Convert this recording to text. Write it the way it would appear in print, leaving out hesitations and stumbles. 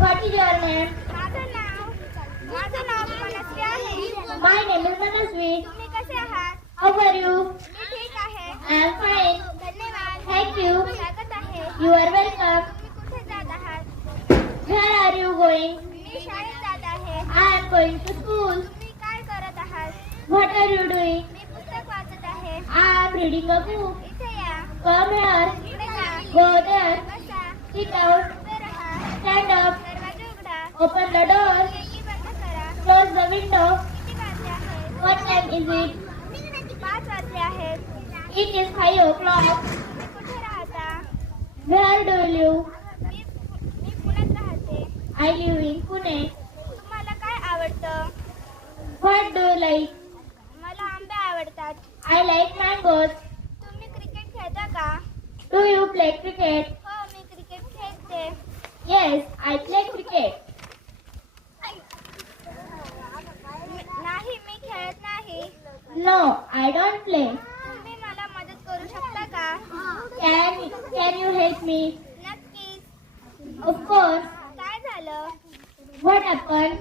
What is your name? माझं नाव मनस्वी आहे. My name is Manasvi. तुम्ही कसे आहात? How are you? मी ठीक आहे. I am fine. धन्यवाद. Thank you. स्वागत आहे. You are welcome. तुम्ही कुठे जात आहात? Where are you going? मी शाळेत जात आहे. I am going to school. तुम्ही काय करत आहात? What are you doing? मी पुस्तक वाचत आहे. I am reading a book. इथे या. Come here. इकडे जा. Go there. बसा. Sit down. उभे राहा. Stand up. दरवाजा उघडा. Open the door. खिडकी बंद करा. Close the window. किती वाजले आहेत? What time is it? 5 वाजले आहेत. It is 5 o'clock. तुम्ही कुठे राहता? Where do you live? मी पुण्यात राहते. I live in Pune. तुम्हाला काय आवडतं? What do you like? मला आंबे आवडतात. I like mangoes. तुम्ही क्रिकेट खेळता का? Do you play cricket? हो, मी क्रिकेट खेळते. Yes, I play cricket. नाही, मी खेळत नाही. No, I don't play. तुम्ही मला मदत करू शकता का? Can you help me? नक्कीच. Of course. काय झालं? What happened?